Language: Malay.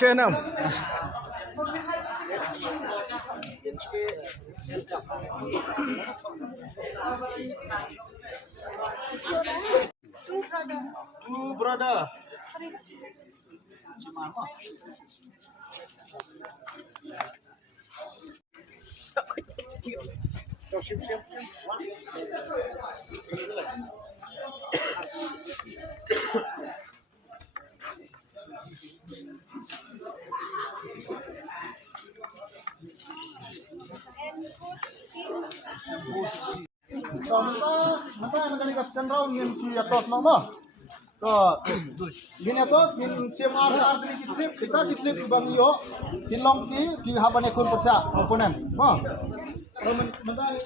H&M. Two brother. Maka nak kasihkan round yang si atas nama. Ko gini atas yang CMR di slip kita di slip bang yo kilong ki haban ekon persa oponen. Ha. Mentai